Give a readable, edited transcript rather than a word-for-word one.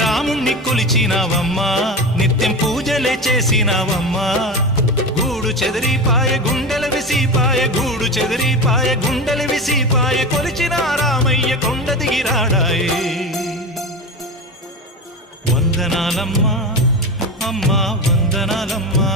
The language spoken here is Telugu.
రాముణ్ణి కొలిచినావమ్మా నిత్యం పూజలే చేసినావమ్మా గూడు చెదిరిపాయ గుండెల విసిపాయ గూడు చెదిరిపాయ గుండెల విసిపాయ కొలిచిన రామయ్య కొండ దిగిరాడాయే వందనాలమ్మా అమ్మా వందనాలమ్మా